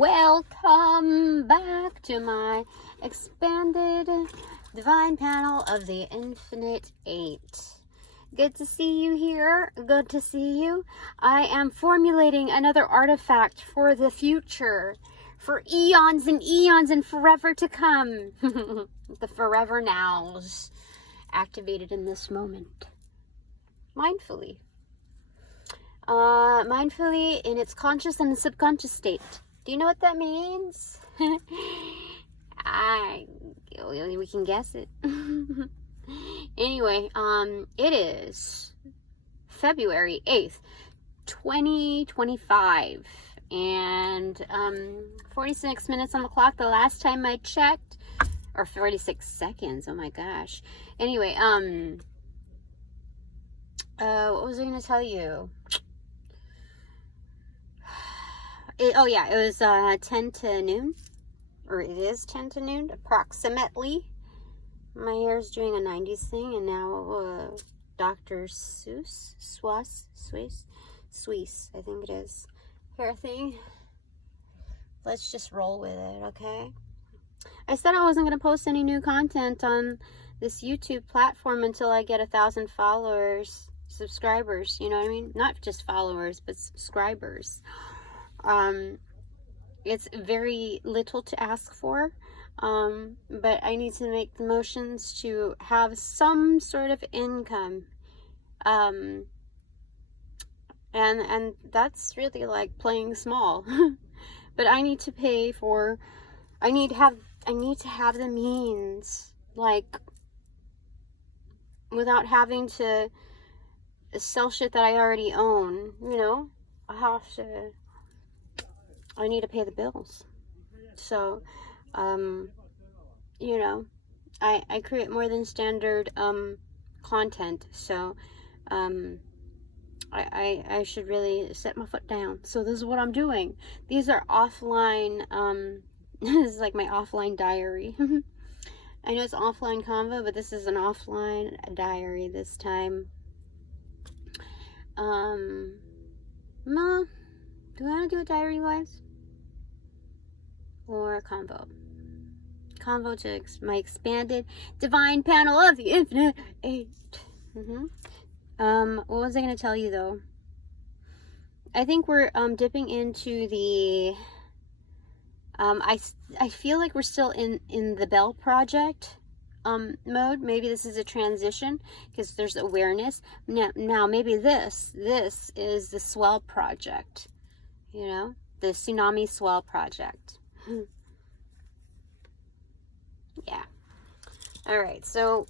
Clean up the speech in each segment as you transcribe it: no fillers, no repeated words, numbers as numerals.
Welcome back to my expanded divine panel of the Infinite Eight. Good to see you here. Good to see you. I am formulating another artifact for the future, for eons and eons and forever to come. The forever nows activated in this moment. Mindfully. Mindfully in its conscious and subconscious state. Do you know what that means? We can guess it. Anyway, it is February 8th, 2025, and 46 minutes on the clock the last time I checked, or 46 seconds, oh my gosh. Anyway, what was I going to tell you? It was 10 to noon, or it is 10 to noon, approximately. My hair's doing a 90s thing, and now Dr. Suisse, I think it is, hair thing. Let's just roll with it, okay? I said I wasn't going to post any new content on this YouTube platform until I get 1,000 followers, subscribers, you know what I mean? Not just followers, but subscribers. It's very little to ask for, but I need to make the motions to have some sort of income, and that's really like playing small. But I need to pay for, I need to have the means, like, without having to sell shit that I already own, you know? I need to pay the bills. So, you know, I create more than standard content. So, I should really set my foot down. So this is what I'm doing. These are offline, this is like my offline diary. I know it's offline convo, but this is an offline diary this time. Ma, do I want to do a diary wise? Or a convo? Convo to my expanded divine panel of the Infinite Eight. What was I going to tell you though? I think we're dipping into the I feel like we're still in the Bell Project mode. Maybe this is a transition because there's awareness. Now maybe this is the Swell Project. You know, the Tsunami Swell Project. Yeah. Alright, so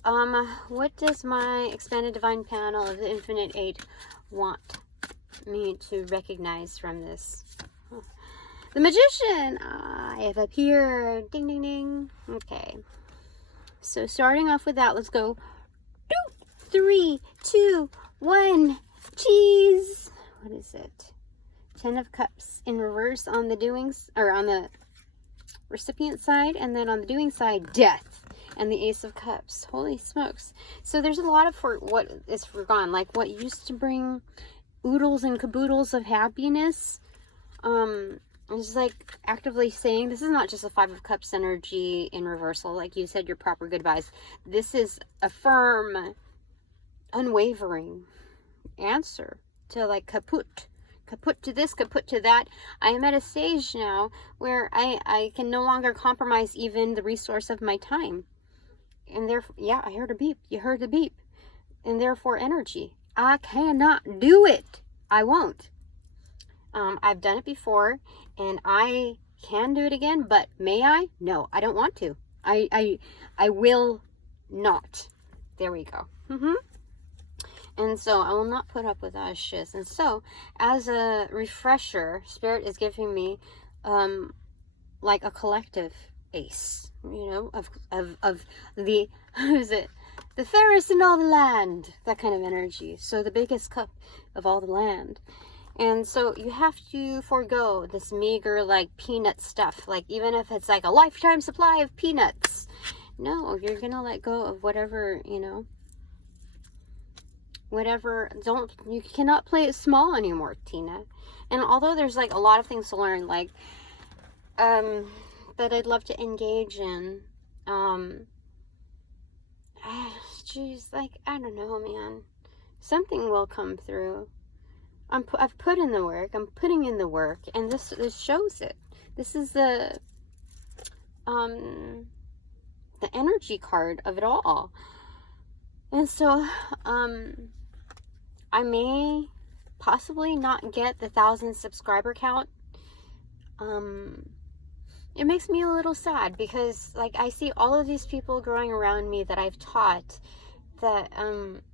what does my expanded divine panel of the Infinite Eight want me to recognize from this? The Magician! I have appeared. Ding, ding, ding. Okay. So starting off with that, let's go 2, 3, 2, 1. Cheese! What is it? 10 of Cups in reverse on the doings, or on the recipient side, and then on the doing side, Death and the Ace of Cups. Holy smokes. So there's a lot of what is forgone, like what used to bring oodles and caboodles of happiness. It's like actively saying this is not just a 5 of Cups energy in reversal, like you said your proper goodbyes. This is a firm, unwavering answer to like kaput to this, kaput to that. I am at a stage now where I can no longer compromise even the resource of my time. And therefore, yeah, I heard a beep. You heard the beep. And therefore energy. I cannot do it. I won't. I've done it before and I can do it again, but may I? No, I don't want to. I will not. There we go. And so I will not put up with that shit. And so, as a refresher, Spirit is giving me, like a collective ace, you know, of the, who is it? The fairest in all the land, that kind of energy. So the biggest cup of all the land. And so you have to forego this meager, like, peanut stuff. Like, even if it's like a lifetime supply of peanuts. No, you're gonna let go of whatever, you know, whatever. You cannot play it small anymore, Tina. And although there's like a lot of things to learn, like that I'd love to engage in. Geez, like, I don't know, man. Something will come through. I've put in the work. I'm putting in the work, and this shows it. This is the energy card of it all. And so, I may possibly not get the 1,000 subscriber count. It makes me a little sad because, like, I see all of these people growing around me that I've taught that,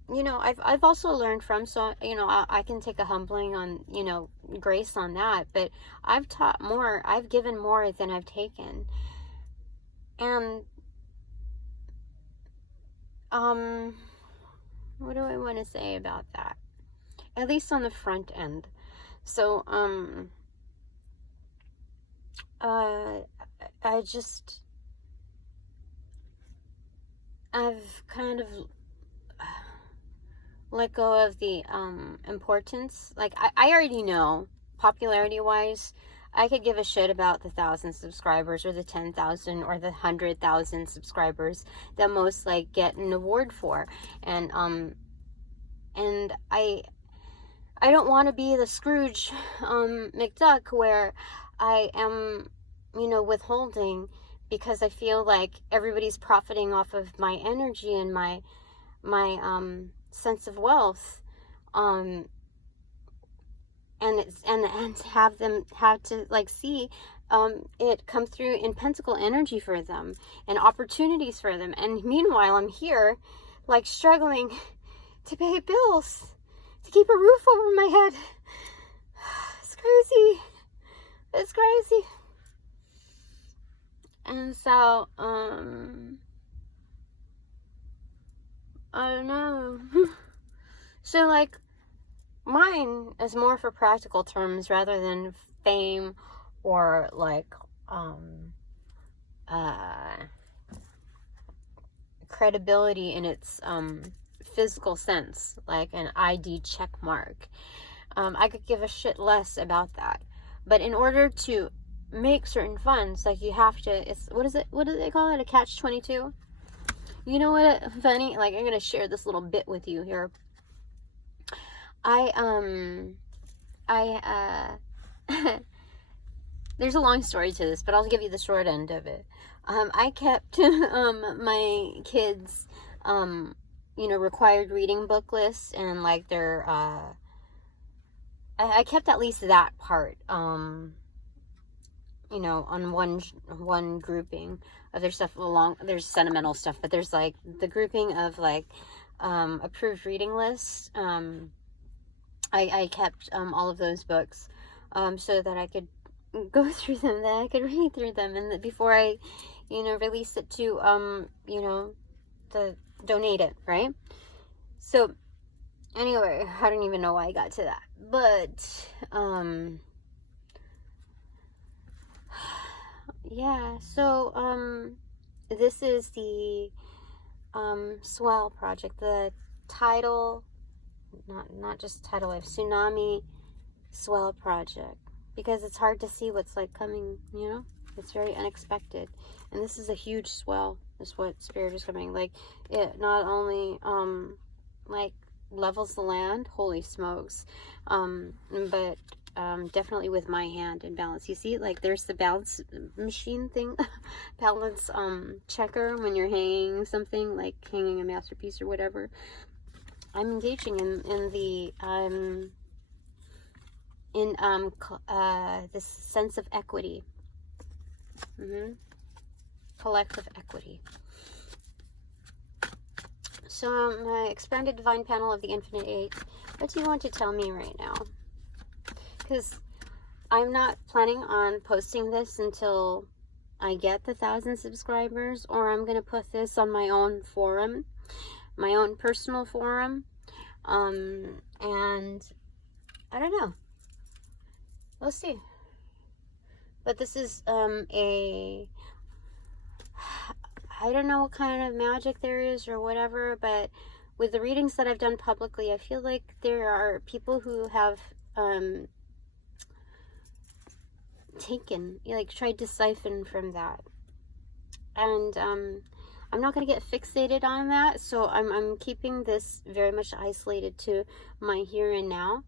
you know, I've also learned from, so, you know, I can take a humbling on, you know, grace on that, but I've taught more, I've given more than I've taken. And, what do I want to say about that? At least on the front end. So, I've kind of let go of the importance. Like, I already know, popularity wise, I could give a shit about the 1,000 subscribers or the 10,000 or the 100,000 subscribers that most, like, get an award for. And I don't want to be the Scrooge McDuck where I am, you know, withholding because I feel like everybody's profiting off of my energy and my sense of wealth, and have to like see it come through in pentacle energy for them and opportunities for them. And meanwhile, I'm here like struggling to pay bills, to keep a roof over my head. It's crazy. It's crazy. And so, I don't know. So, like, mine is more for practical terms rather than fame or, like, credibility in its, physical sense, like an ID check mark. I could give a shit less about that. But in order to make certain funds, like, you have to, what do they call it? A catch-22? You know what, funny? Like, I'm gonna share this little bit with you here. There's a long story to this, but I'll give you the short end of it. I kept, my kids, you know, required reading book lists and, like, their, I kept at least that part, you know, on one grouping of their stuff. There's sentimental stuff, but there's, like, the grouping of, like, approved reading lists. I kept all of those books so that I could go through them, that I could read through them, and that before I, you know, release it to, you know, donate it, right? So, anyway, I don't even know why I got to that, but, yeah, so, this is the, Swell project, the tidal, not just tidal wave, tsunami swell project, because it's hard to see what's, like, coming, you know, it's very unexpected, and this is a huge swell, is what Spirit is coming, like, it not only, like, levels the land, holy smokes, but, definitely with my hand and balance. You see, like, there's the balance machine thing, balance, checker when you're hanging something, like hanging a masterpiece or whatever. I'm engaging in the, this sense of equity, collective equity. So, my expanded divine panel of the Infinite Eight, what do you want to tell me right now? Because I'm not planning on posting this until I get the 1,000 subscribers, or I'm going to put this on my own forum, my own personal forum, and I don't know, we'll see. But this is, I don't know what kind of magic there is or whatever, but with the readings that I've done publicly, I feel like there are people who have, taken, like tried to siphon from that. And I'm not going to get fixated on that, so I'm keeping this very much isolated to my here and now.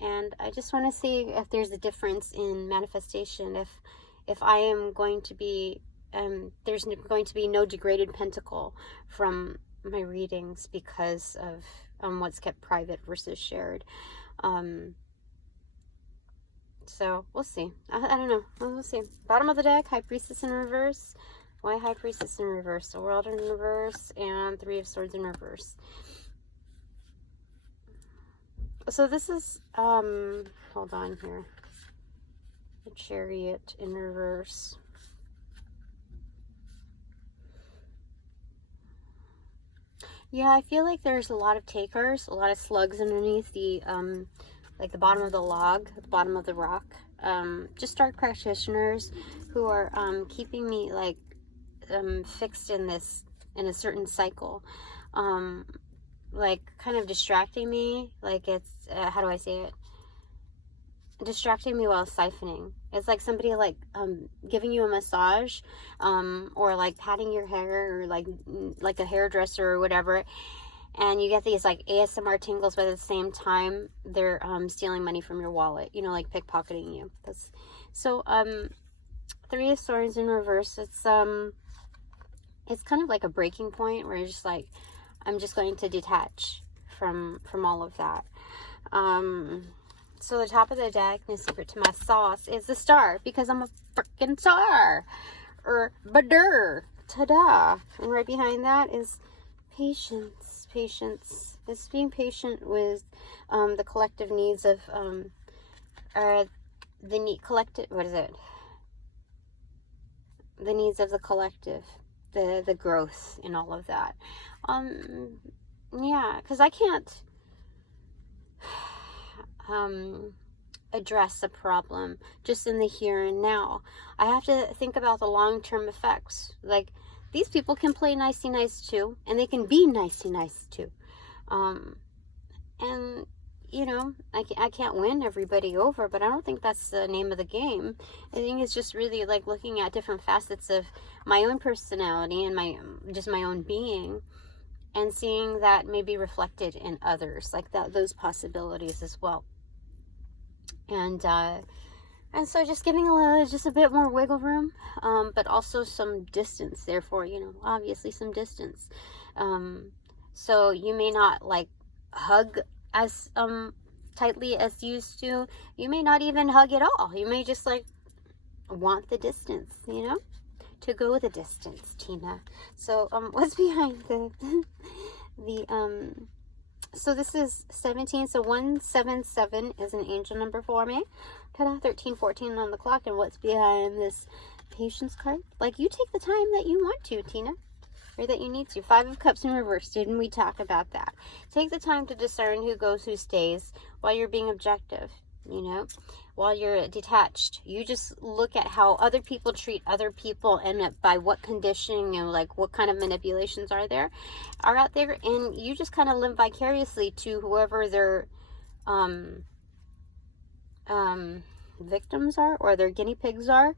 And I just want to see if there's a difference in manifestation, if I am going to be, there's going to be no degraded pentacle from my readings because of what's kept private versus shared. So we'll see. I don't know. We'll see. Bottom of the deck, High Priestess in reverse. Why High Priestess in reverse? The World in reverse and Three of Swords in reverse. So this is, hold on here. The Chariot in reverse. Yeah, I feel like there's a lot of takers, a lot of slugs underneath the, like the bottom of the log, the bottom of the rock. Just dark practitioners who are, keeping me, like, fixed in a certain cycle, like kind of distracting me, like it's how do I say it, distracting me while siphoning. It's like somebody like giving you a massage, or like patting your hair, or like a hairdresser or whatever, and you get these like ASMR tingles, but at the same time they're stealing money from your wallet, you know, like pickpocketing you. That's so Three of Swords in reverse. It's kind of like a breaking point where you're just like, I'm just going to detach from all of that. So the top of the deck, the secret to my sauce, is the Star, because I'm a freaking star. Or badur. Ta-da. And right behind that is patience. Patience. It's being patient with the collective needs of what is it? The needs of the collective. The growth and all of that. Yeah, because I can't address a problem just in the here and now. I have to think about the long-term effects. Like, these people can play nicey nice too, and they can be nicey nice too. And you know, I can't win everybody over, but I don't think that's the name of the game. I think it's just really like looking at different facets of my own personality and my own being, and seeing that maybe reflected in others, like those possibilities as well. And so just giving just a bit more wiggle room, but also some distance. Therefore, you know, obviously some distance. So you may not like hug as tightly as you used to. You may not even hug at all. You may just like want the distance, you know, to go the distance, Tina. So what's behind so this is 17, so 177 is an angel number for me. Ta-da, 1314 on the clock. And what's behind this patience card? Like, you take the time that you want to, Tina, or that you need to. Five of Cups in reverse. Didn't we talk about that? Take the time to discern who goes, who stays, while you're being objective, you know, while you're detached. You just look at how other people treat other people, and by what conditioning and like what kind of manipulations are out there, and you just kind of live vicariously to whoever their victims are, or their guinea pigs are.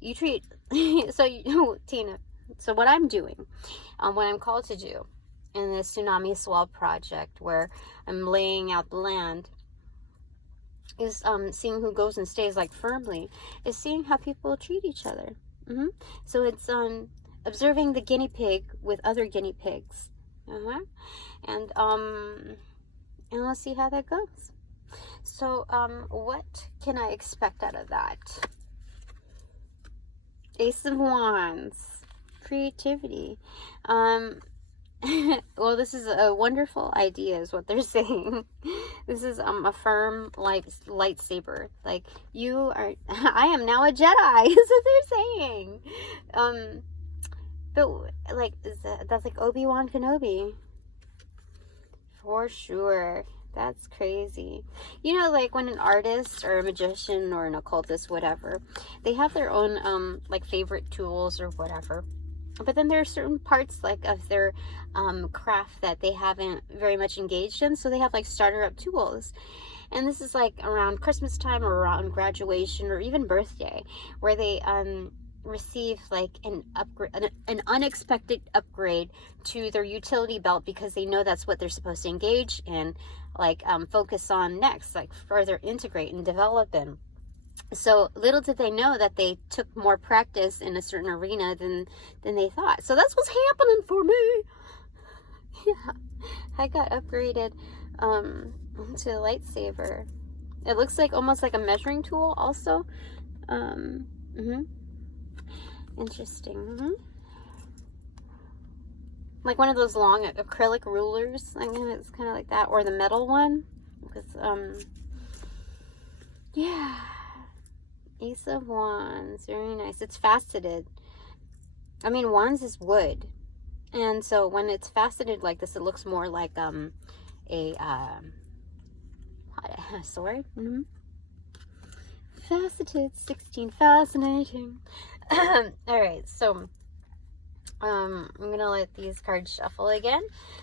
You treat so you, Tina. So what I'm doing, what I'm called to do in this Tsunami Swell project, where I'm laying out the land, is seeing who goes and stays, like firmly, is seeing how people treat each other. So it's observing the guinea pig with other guinea pigs, and let's see how that goes. So what can I expect out of that? Ace of Wands. Creativity. Well, this is a wonderful idea is what they're saying. This is a firm like lightsaber. Like, you are I am now a Jedi is what they're saying. But like, that's like Obi-Wan Kenobi for sure. That's crazy. You know, like when an artist or a magician or an occultist, whatever, they have their own like favorite tools or whatever. But then there are certain parts like of their craft that they haven't very much engaged in, so they have like starter up tools. And this is like around Christmas time or around graduation or even birthday, where they receive like an upgrade, an unexpected upgrade to their utility belt, because they know that's what they're supposed to engage in, like focus on next, like further integrate and develop in. So little did they know that they took more practice in a certain arena than they thought. So that's what's happening for me. Yeah, I got upgraded to a lightsaber. It looks like almost like a measuring tool also. Interesting. Like one of those long acrylic rulers. I mean, it's kind of like that, or the metal one. Because yeah, Ace of Wands, very nice. It's faceted. I mean, wands is wood, and so when it's faceted like this, it looks more like a sword. Faceted 16, fascinating. All right, so I'm gonna let these cards shuffle again,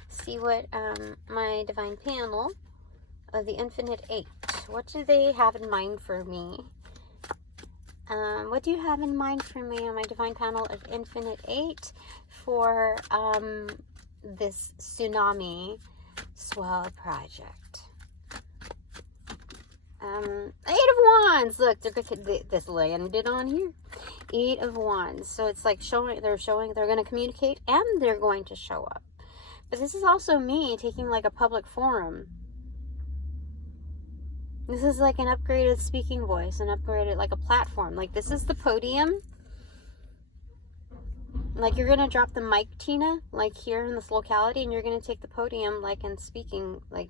see what my divine panel of the Infinite Eight, what do they have in mind for me? What do you have in mind for me on my divine panel of Infinite Eight for this tsunami swell project? Eight of Wands. Look, this landed on here. Eight of Wands. So it's like they're going to communicate and they're going to show up. But this is also me taking like a public forum. This is like an upgraded speaking voice, an upgraded like a platform. Like this is the podium. Like you're gonna drop the mic, Tina, like here in this locality, and you're gonna take the podium, like in speaking. Like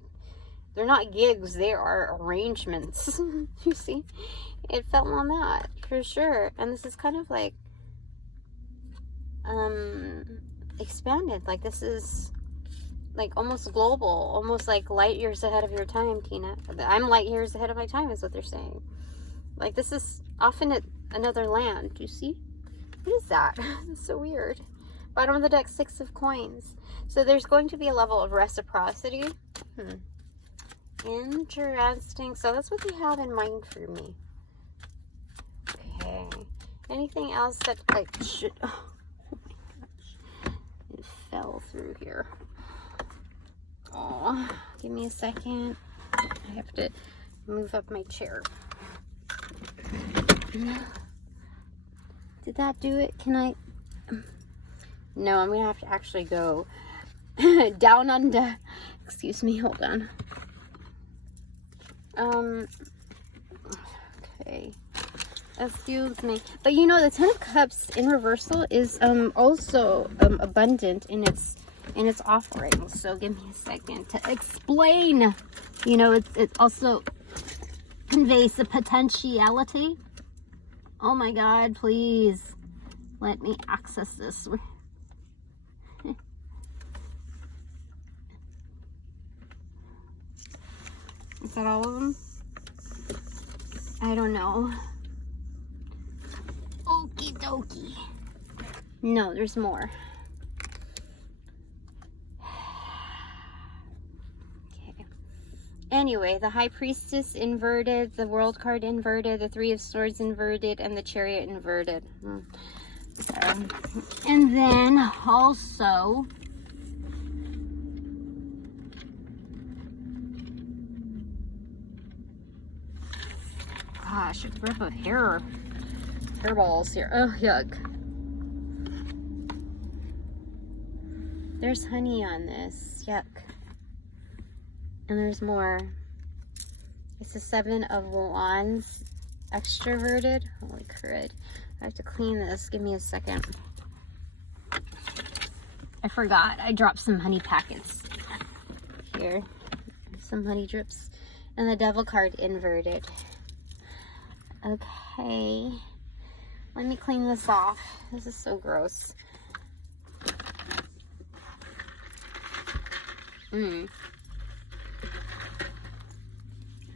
they're not gigs, they are arrangements. You see, it felt on that for sure. And this is kind of like expanded. Like this is like almost global, almost like light years ahead of your time, Tina. I'm light years ahead of my time is what they're saying. Like this is often at another land. Do you see? What is that? It's so weird. Bottom of the deck, 6 of coins. So there's going to be a level of reciprocity. Interesting. So that's what they have in mind for me. Okay. Anything else that I should... Oh my gosh. It fell through here. Oh, give me a second. I have to move up my chair. Did that do it? Can I? No, I'm gonna have to actually go down under. Excuse me, hold on. Okay. Excuse me. But you know, the Ten of Cups in reversal is also abundant in its offerings. So give me a second to explain. You know, it also conveys the potentiality. Oh my God, please let me access this. Is that all of them? I don't know. Okie dokie. No, there's more. Okay. Anyway, the High Priestess inverted, the World card inverted, the Three of Swords inverted, and the Chariot inverted. And then also... Gosh, a grip of hairballs here. Oh, yuck. There's honey on this. Yuck. And there's more. It's the Seven of Wands extroverted. Holy crud. I have to clean this. Give me a second. I forgot. I dropped some honey packets. Here. Some honey drips. And the Devil card inverted. Okay, let me clean this off. This is so gross.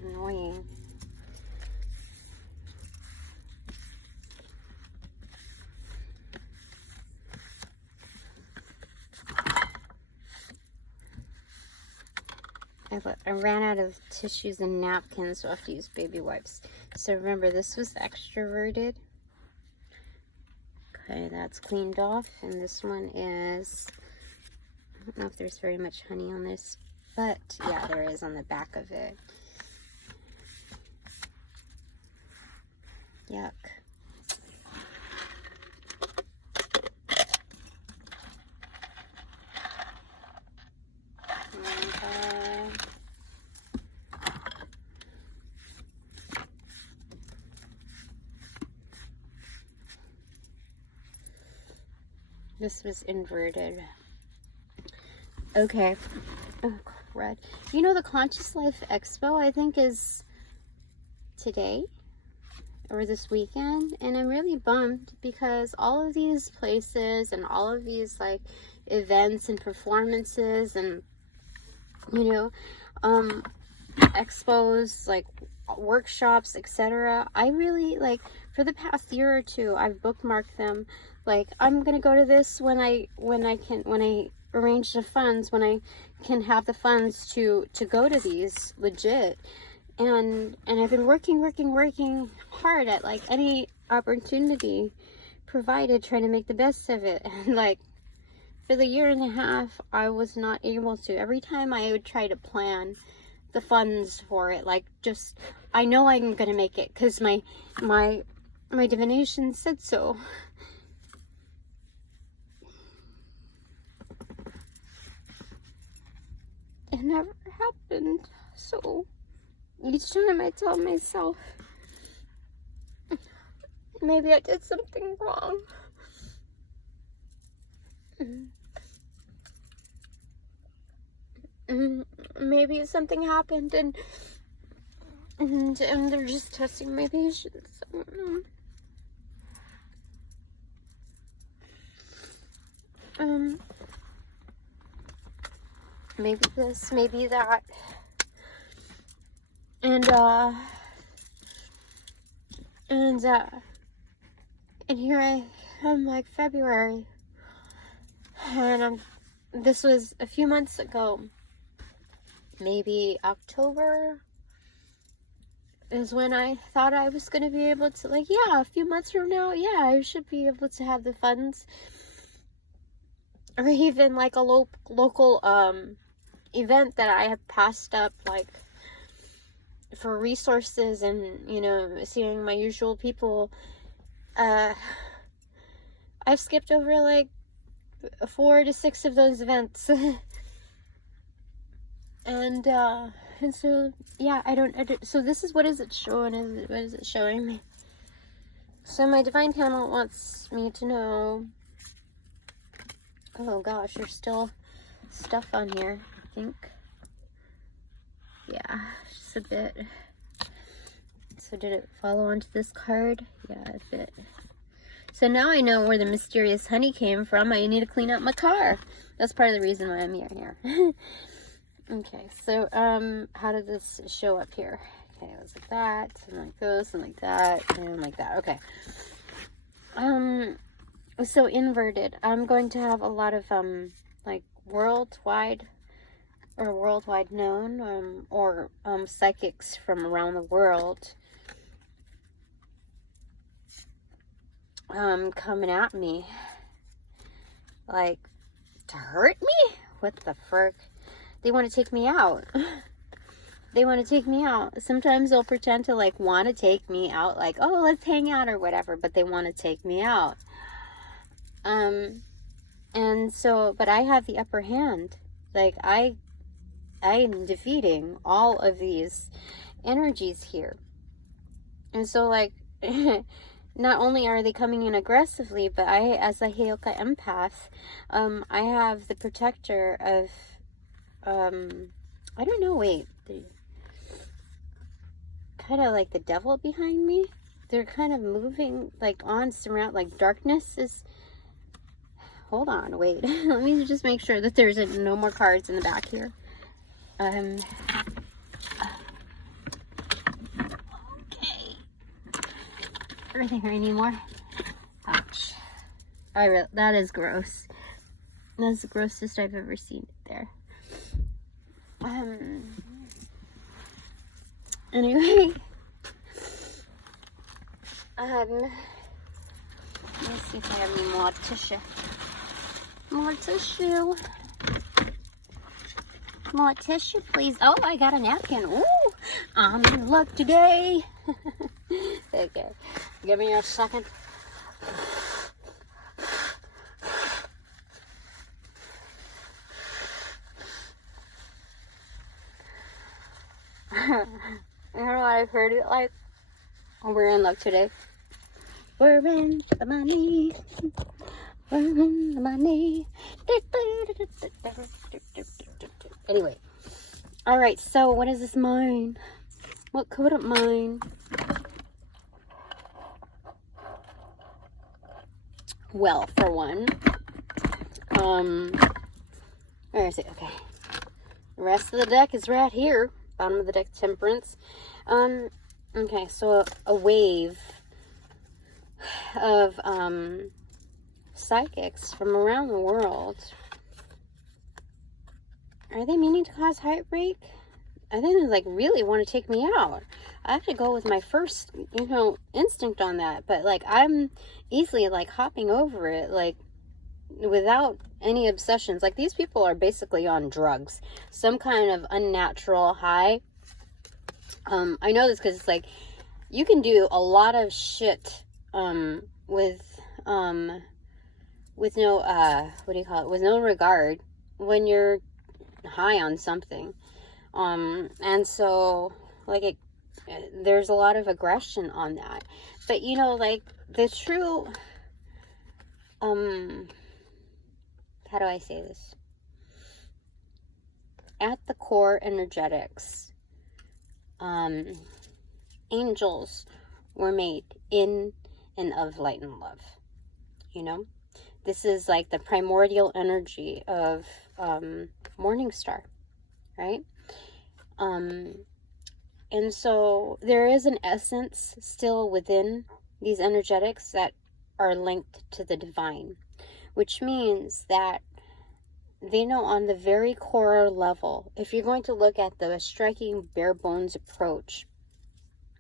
Annoying. I ran out of tissues and napkins, so I have to use baby wipes. So remember, this was extroverted. Okay, that's cleaned off. And this one is, I don't know if there's very much honey on this, but yeah, there is on the back of it. Yuck. This was inverted. Okay. Oh, crud. You know, the Conscious Life Expo, I think, is today or this weekend. And I'm really bummed because all of these places and all of these, like, events and performances and, you know, expos, like, workshops, etc. I really, like, for the past year or two, I've bookmarked them. Like, I'm gonna go to this when I arrange the funds, when I can have the funds to go to these legit. And I've been working hard at, like, any opportunity provided, trying to make the best of it. And, like, for the year and a half, I was not able to. Every time I would try to plan the funds for it, like, just, I know I'm gonna make it because my divination said so. It never happened. So each time I tell myself, maybe I did something wrong. Maybe something happened and they're just testing my patience. I don't know. Maybe this, maybe that. And here I am, like, February. And this was a few months ago. Maybe October is when I thought I was going to be able to, like, yeah, a few months from now, yeah, I should be able to have the funds. Or even, like, a local event that I have passed up, like, for resources and, you know, seeing my usual people. I've skipped over, like, 4 to 6 of those events. and so, yeah, I don't, so this is, what is it showing? What is it showing me? So my divine panel wants me to know, oh gosh, there's still stuff on here, I think. Yeah, just a bit. So did it follow onto this card? Yeah, it fit. So now I know where the mysterious honey came from. I need to clean up my car. That's part of the reason why I'm here. Okay, so how did this show up here? Okay, it was like that, and like this, and like that, and like that. Okay. So inverted. I'm going to have a lot of like worldwide known or psychics from around the world coming at me, like, to hurt me. What the frick? They want to take me out. They want to take me out. Sometimes they'll pretend to, like, want to take me out, like, oh, let's hang out or whatever, but they want to take me out. And so, but I have the upper hand. Like, I am defeating all of these energies here. And so, like, not only are they coming in aggressively, but I, as a Heyoka empath, I have the protector of, I don't know, wait, kind of like the devil behind me. They're kind of moving, like, on surround, like, darkness is, hold on, wait, let me just make sure that there's no more cards in the back here. Okay. Are there any more? Ouch. That is gross. That's the grossest I've ever seen it there. Anyway, let me see if I have any more tissue. More tissue. More tissue, please. Oh, I got a napkin. Ooh, I'm in luck today. Okay, give me a second. You know what I've heard it like? We're in luck today. We're in the money. We're in the money. Anyway. Alright, so what is this mine? What couldn't mine? Well, for one, where is it? Okay. The rest of the deck is right here. Bottom of the deck, Temperance. Okay, so a wave of, psychics from around the world. Are they meaning to cause heartbreak? I think they, like, really want to take me out. I have to go with my first, you know, instinct on that. But, like, I'm easily, like, hopping over it, like, without any obsessions. Like, these people are basically on drugs. Some kind of unnatural high. I know this because it's like, you can do a lot of shit, with no, what do you call it? With no regard when you're high on something. And so, like, there's a lot of aggression on that. But, you know, like, the true, how do I say this? At the core energetics, angels were made in and of light and love. You know? This is like the primordial energy of Morning Star, right? And so there is an essence still within these energetics that are linked to the divine, which means that they know on the very core level, if you're going to look at the striking bare bones approach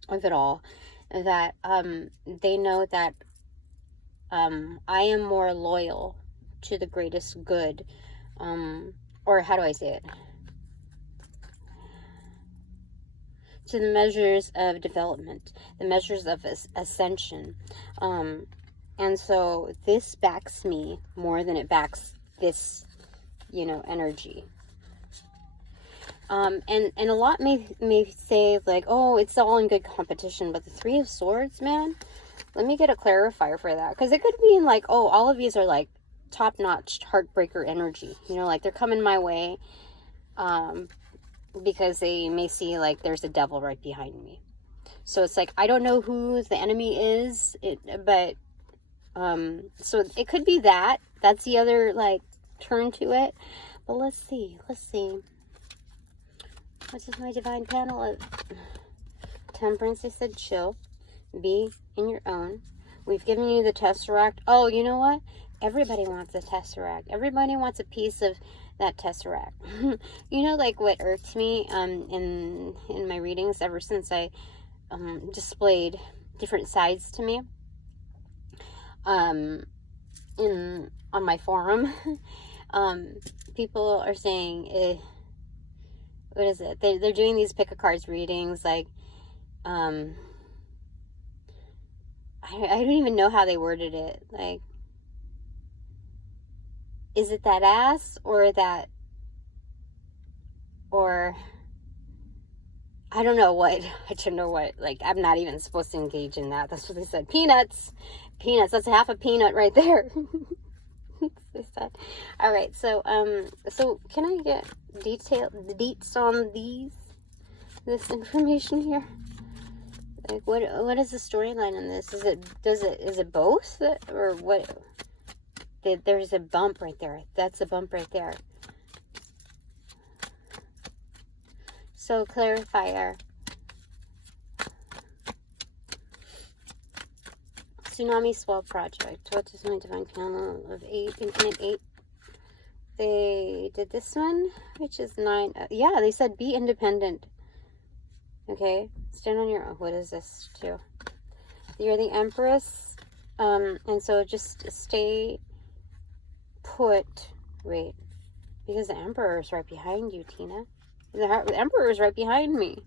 of it all, that they know that I am more loyal to the greatest good, or how do I say it? To the measures of development, the measures of ascension. And so this backs me more than it backs this, you know, energy. And a lot may say, like, oh, it's all in good competition, but the Three of Swords, man, let me get a clarifier for that. Because it could be like, oh, all of these are like top-notch heartbreaker energy. You know, like they're coming my way. Because they may see like there's a devil right behind me. So it's like, I don't know who the enemy is, but so it could be that. That's the other like turn to it. But let's see. What is my divine panel of Temperance? They said chill. Be in your own. We've given you the Tesseract. Oh, you know what? Everybody wants a Tesseract. Everybody wants a piece of that Tesseract. You know, like what irked me in my readings ever since I displayed different sides to me on my forum. People are saying, what is it? They're doing these pick a cards readings, like I don't even know how they worded it. Like, is it that ass or that, or I don't know what, like, I'm not even supposed to engage in that. That's what they said. Peanuts, that's half a peanut right there. They said. All right, so can I get the deets on this information here? Like, what is the storyline in this? Is it both, or what? There's a bump right there. That's a bump right there. So, clarifier. Tsunami Swell Project. What is my divine panel of 8? Infinite 8. They did this one, which is 9. Yeah, they said be independent. Okay? Stand on your own. What is this too? You're the Empress. And so just stay put. Wait. Because the Emperor is right behind you, Tina. The Emperor is right behind me.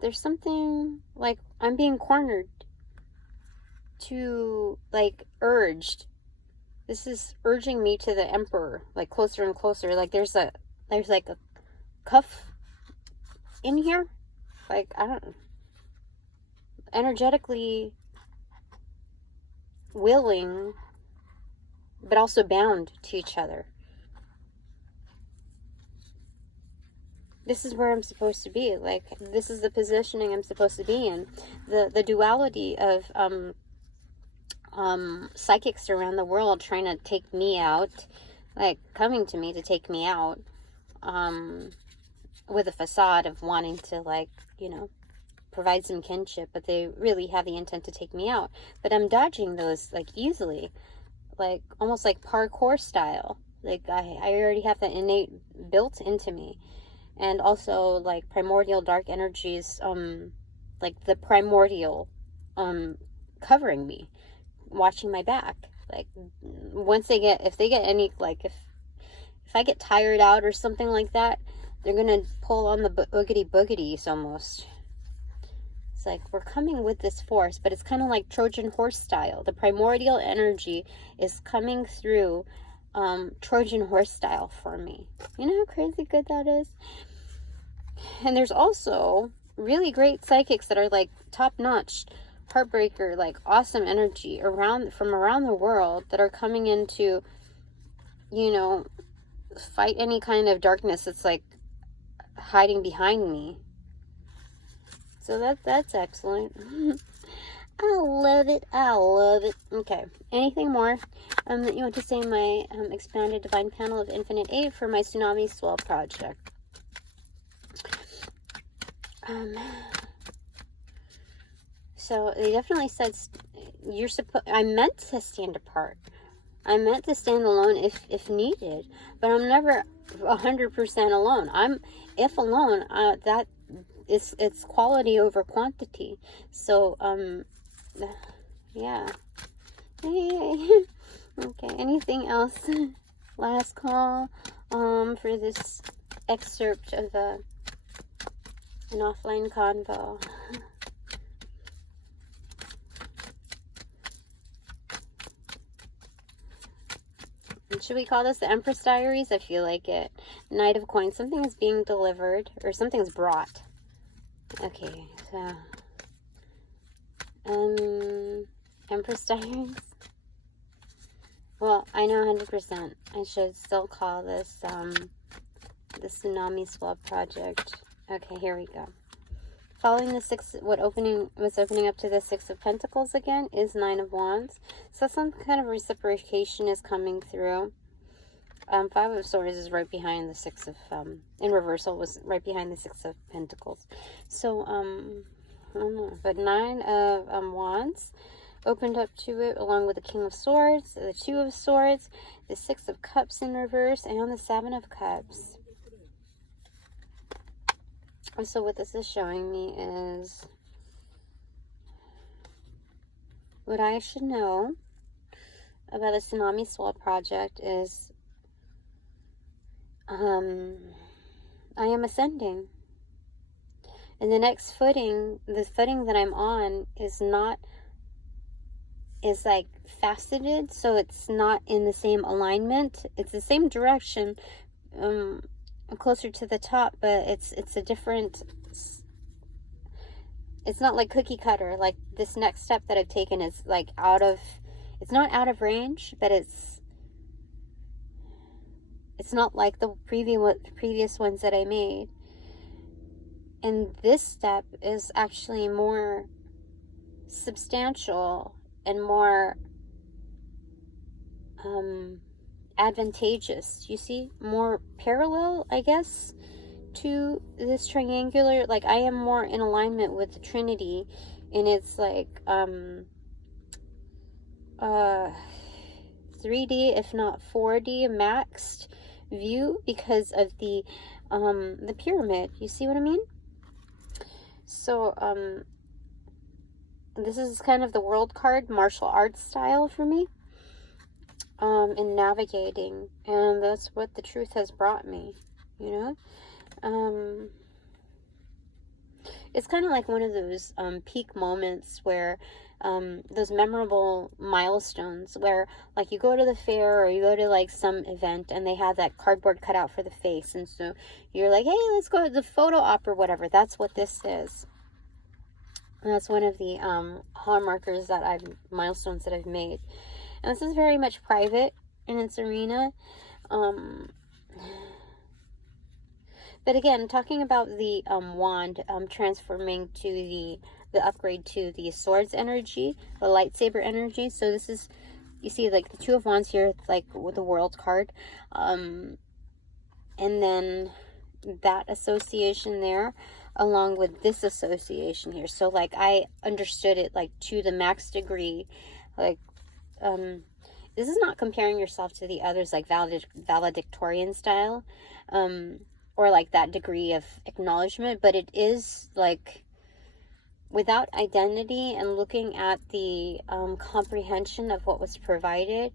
There's something, like, I'm being cornered. To, like, urged. This is urging me to the Emperor. Like, closer and closer. Like, there's like a cuff in here. Like, I don't know. Energetically willing, but also bound to each other. This is where I'm supposed to be. Like, this is the positioning I'm supposed to be in. The duality of psychics around the world trying to take me out, like coming to me to take me out, with a facade of wanting to, like, you know, provide some kinship, but they really have the intent to take me out. But I'm dodging those, like, easily, like almost like parkour style. Like, I already have that innate built into me. And also, like, primordial dark energies, like the primordial covering me, watching my back. Like, once they get, if they get any, like, if I get tired out or something like that, they're gonna pull on the boogity boogities almost. It's like, we're coming with this force, but it's kind of like Trojan horse style. The primordial energy is coming through Trojan horse style for me. You know how crazy good that is? And there's also really great psychics that are, like, top-notch, heartbreaker, like, awesome energy from around the world that are coming into, you know, fight any kind of darkness that's, like, hiding behind me. So that's excellent. I love it. I love it. Okay. Anything more that you want to say in my expanded divine panel of Infinite 8 for my Tsunami Swell project? So they definitely said I meant to stand apart. I meant to stand alone if needed, but I'm never 100% alone. If alone, that it's quality over quantity. So yeah. Okay. Anything else? Last call for this excerpt of an offline convo. Should we call this the Empress Diaries? I feel like it. Knight of Coins. Something is being delivered, or something's brought. Okay, so Empress Diaries. Well, I know 100%. I should still call this the Tsunami Swell project. Okay, here we go. Following the what's opening up to the Six of Pentacles again is Nine of Wands. So some kind of reciprocation is coming through. Five of Swords is right behind the Six of, in reversal was right behind the Six of Pentacles. So, I don't know. But Nine of Wands opened up to it along with the King of Swords, the Two of Swords, the Six of Cups in reverse, and the Seven of Cups. So what this is showing me is what I should know about the Tsunami Swell project is I am ascending. And the next footing, the footing that I'm on is like faceted, so it's not in the same alignment. It's the same direction, closer to the top, but it's a different, it's not like cookie cutter. Like, this next step that I've taken is like it's not out of range, but it's not like the previous ones that I made. And this step is actually more substantial and more advantageous. You see, more parallel, I guess, to this triangular. Like, I am more in alignment with the Trinity, and it's like 3D, if not 4D maxed view, because of the the pyramid. You see what I mean? So, this is kind of the world card, martial arts style for me, in navigating, and that's what the truth has brought me, you know? It's kind of like one of those peak moments where those memorable milestones where, like, you go to the fair or you go to like some event and they have that cardboard cutout for the face, and so you're like, hey, let's go to the photo op or whatever. That's what this is. And that's one of the hallmarkers that milestones that I've made. And this is very much private in its arena. But again, talking about the wand transforming to the upgrade to the swords energy, the lightsaber energy. So this is, you see, like the Two of Wands here, like with the world card. And then that association there, along with this association here. So like I understood it like to the max degree. Like this is not comparing yourself to the others, like valedictorian style, or like that degree of acknowledgement, but it is like without identity and looking at the comprehension of what was provided.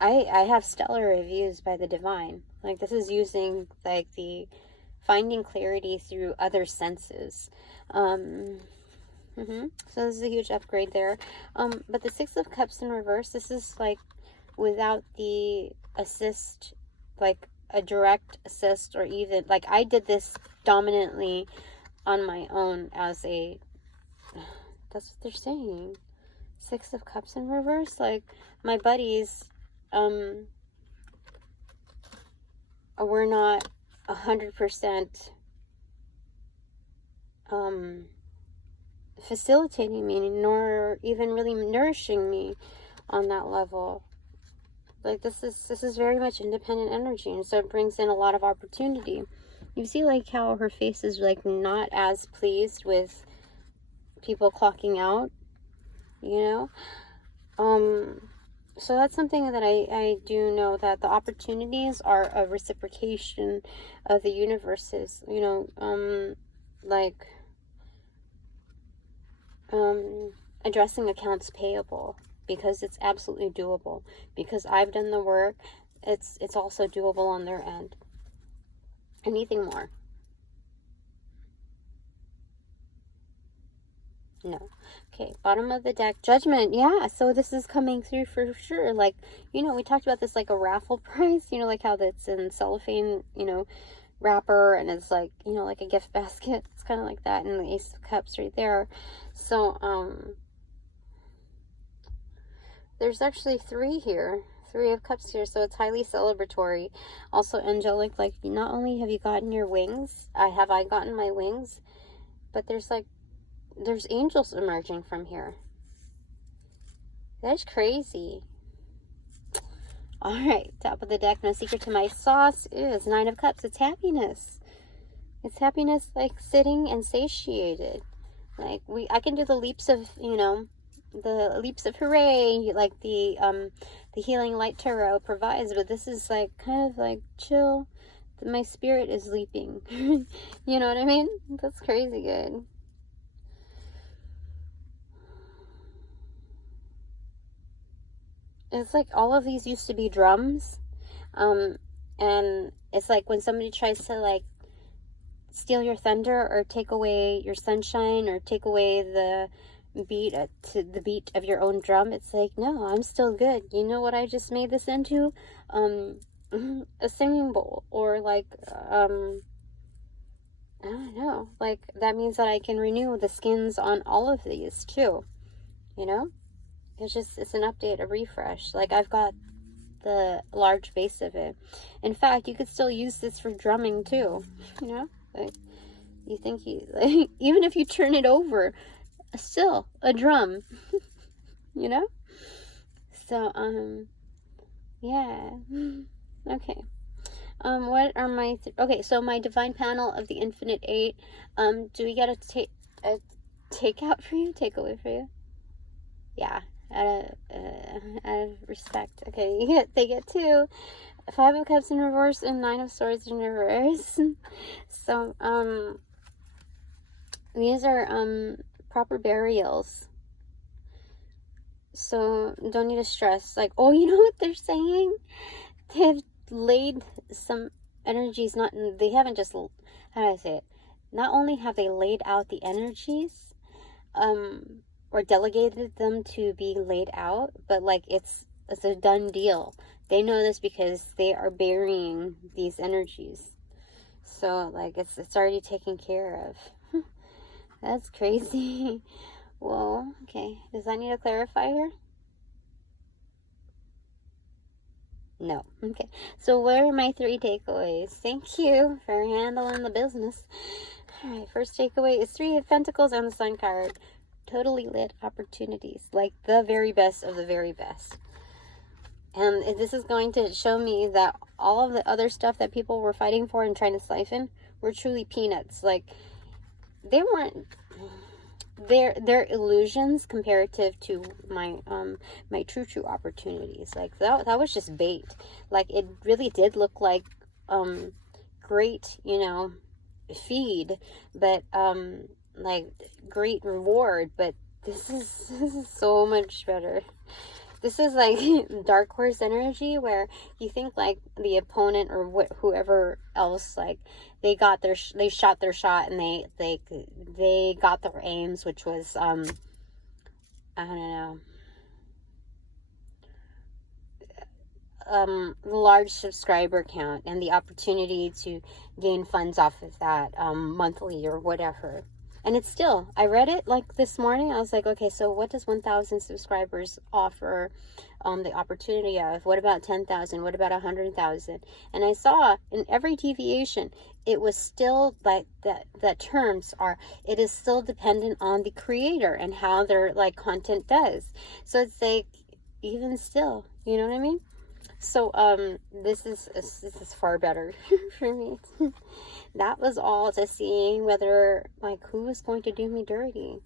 I have stellar reviews by the divine. Like this is using like the finding clarity through other senses. So this is a huge upgrade there. But the Six of Cups in reverse, this is like without the assist, like a direct assist, or even like I did this dominantly on my own as a, that's what they're saying. Six of Cups in reverse, like my buddies we're not 100% facilitating me, nor even really nourishing me on that level. Like this is very much independent energy, and so it brings in a lot of opportunity. You see like how her face is like not as pleased with people clocking out, you know? So that's something that I do know, that the opportunities are a reciprocation of the universes, you know, like addressing accounts payable, because it's absolutely doable. Because I've done the work, it's also doable on their end. Anything more? No. Okay, bottom of the deck, Judgment. Yeah, so this is coming through for sure. Like, you know, we talked about this like a raffle prize, you know, like how that's in cellophane, you know, wrapper, and it's like, you know, like a gift basket. It's kind of like that, and the Ace of Cups right there. So, there's actually three here. Three of Cups here, so it's highly celebratory. Also angelic, like not only have you gotten your wings, I gotten my wings, but there's angels emerging from here. That's crazy. Alright, top of the deck, no secret to my sauce is Nine of Cups. It's happiness. It's happiness, like sitting and satiated. Like I can do the leaps of, you know, the leaps of hooray, like the Healing Light Tarot provides, but this is like kind of like chill. My spirit is leaping. You know what I mean? That's crazy good. It's like all of these used to be drums, and it's like when somebody tries to like steal your thunder or take away your sunshine or take away the beat to the beat of your own drum, it's like, no, I'm still good. You know what I just made this into? A singing bowl, or like I don't know, like that means that I can renew the skins on all of these too, you know? It's an update, a refresh. Like I've got the large base of it. In fact, you could still use this for drumming too, you know? Like you think like, even if you turn it over, still a drum. You know? So yeah. Okay. What are my okay, so my divine panel of the Infinite 8. Do we get a takeout for you? Takeaway for you? Yeah. out of respect. Okay, they get 2. 5 of Cups in reverse and 9 of Swords in reverse. So, these are, proper burials. So, don't need to stress. Like, oh, you know what they're saying? They've laid some energies, they haven't just, how do I say it? Not only have they laid out the energies, or delegated them to be laid out, but like it's a done deal. They know this because they are burying these energies. So like it's already taken care of. That's crazy. Whoa, okay. Does that need a clarifier? No. Okay. So what are my 3 takeaways? Thank you for handling the business. Alright, first takeaway is 3 of Pentacles and the Sun card. Totally lit opportunities. Like the very best of the very best. And this is going to show me that all of the other stuff that people were fighting for and trying to siphon were truly peanuts. Like, they weren't... They're illusions comparative to my my true opportunities. Like that was just bait. Like it really did look like great, you know, feed, but like great reward, but this is so much better. This is like Dark Horse energy, where you think like the opponent or whoever else, like they shot their shot and they got their aims, which was I don't know, the large subscriber count and the opportunity to gain funds off of that monthly or whatever. And it's still, I read it like this morning. I was like, okay, so what does 1,000 subscribers offer the opportunity of? What about 10,000? What about 100,000? And I saw in every deviation, it was still like that terms are, it is still dependent on the creator and how their like content does. So it's like, even still, you know what I mean? So this is far better for me. That was all to see whether like who was going to do me dirty,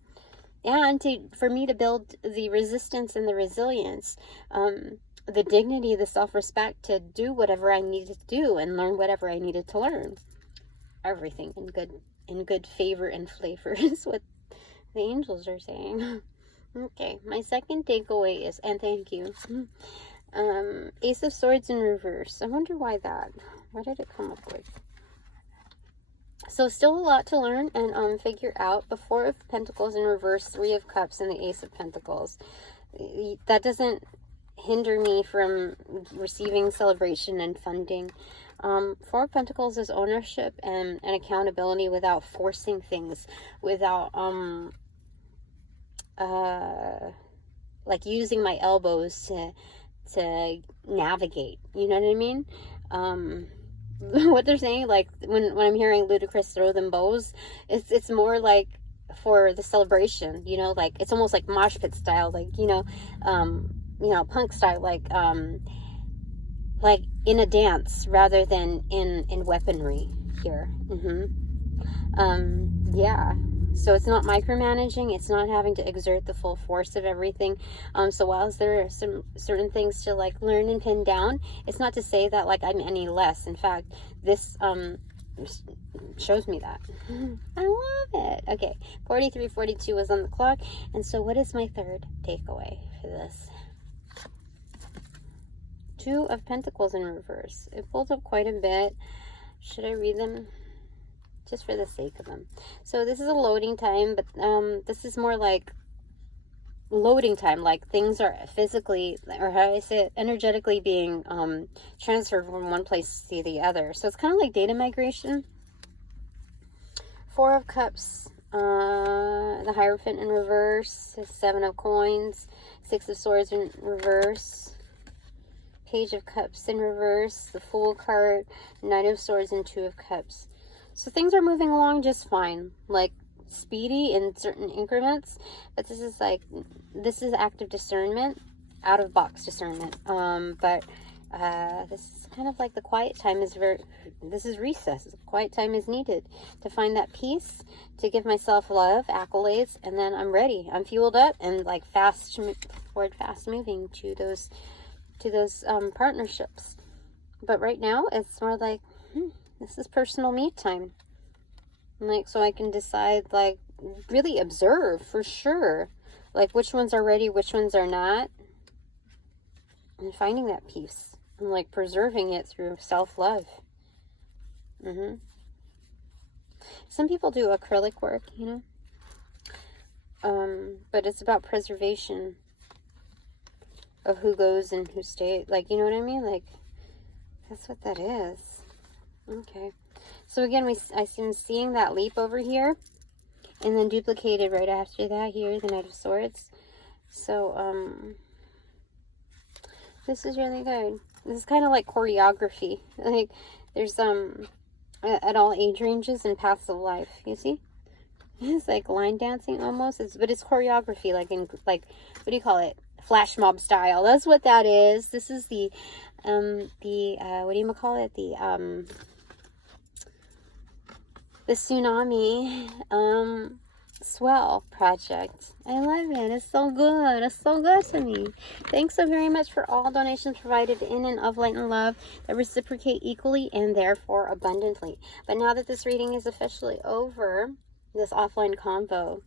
and for me to build the resistance and the resilience, the dignity, the self-respect to do whatever I needed to do and learn whatever I needed to learn. Everything in good favor and flavor is what the angels are saying. Okay, my second takeaway is, and thank you. Ace of Swords in reverse. I wonder why that. What did it come up with? So still a lot to learn and figure out. The 4 of Pentacles in reverse, 3 of Cups, and the Ace of Pentacles. That doesn't hinder me from receiving celebration and funding. 4 of Pentacles is ownership and accountability without forcing things, without like using my elbows to navigate, you know what I mean? What they're saying, like when I'm hearing Ludacris throw them bows, it's more like for the celebration, you know, like it's almost like mosh pit style, like you know, punk style, like in a dance rather than in weaponry here. Yeah. So it's not micromanaging, it's not having to exert the full force of everything. So whilst there are some certain things to like learn and pin down, it's not to say that like I'm any less. In fact, this shows me that. I love it. Okay, 43:42 was on the clock. And so what is my third takeaway for this? 2 of Pentacles in reverse. It pulls up quite a bit. Should I read them? Just for the sake of them. So this is a loading time, but this is more like loading time, like things are physically, or how do I say it, energetically being transferred from one place to the other. So it's kind of like data migration. 4 of Cups, the Hierophant in reverse, 7 of Coins, 6 of Swords in reverse, Page of Cups in reverse, the Fool card, 9 of Swords, and 2 of Cups. So things are moving along just fine, like speedy in certain increments, but this is active discernment, out of box discernment. But this is kind of like the quiet time is this is recess. Quiet time is needed to find that peace, to give myself love, accolades, and then I'm ready. I'm fueled up and like fast forward, fast moving to those partnerships. But right now, it's more like, this is personal me time. Like, so I can decide, like, really observe for sure, like, which ones are ready, which ones are not, and finding that peace and, like, preserving it through self-love. Some people do acrylic work, you know, but it's about preservation of who goes and who stays. Like, you know what I mean? Like, that's what that is. Okay. So again, I'm seeing that leap over here, and then duplicated right after that here, the Knight of Swords. So, this is really good. This is kind of like choreography. Like, there's, at all age ranges and paths of life, you see? It's like line dancing almost, but it's choreography, like in, like, what do you call it? Flash mob style. That's what that is. This is the what do you call it? The tsunami, swell project. I love it. It's so good. It's so good to me. Thanks so very much for all donations provided in and of light and love that reciprocate equally and therefore abundantly. But now that this reading is officially over, this offline convo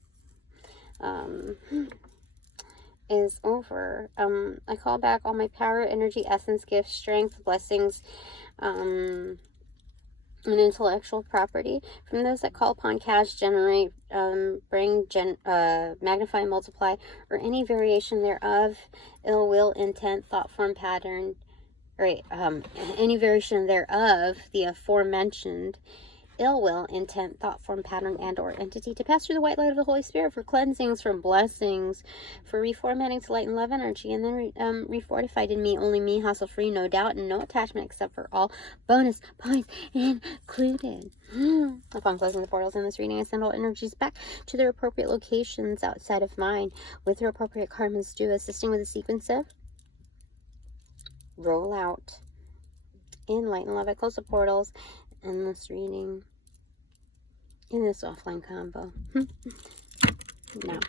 is over, I call back all my power, energy, essence, gifts, strength, blessings, and intellectual property from those that call upon cash, generate, bring, magnify, multiply, or any variation thereof, ill will, intent, thought form, pattern, right? Any variation thereof, the aforementioned ill will, intent, thought form, pattern, and or entity, to pass through the white light of the Holy Spirit for cleansings, for blessings, for reformatting to light and love energy, and then refortified in me, only me, hassle free, no doubt, and no attachment except for all bonus points included. Upon closing the portals in this reading, I send all energies back to their appropriate locations outside of mine with their appropriate karmas due, assisting with the sequence of roll out in light and love. I close the portals in this reading, in this offline combo. Now.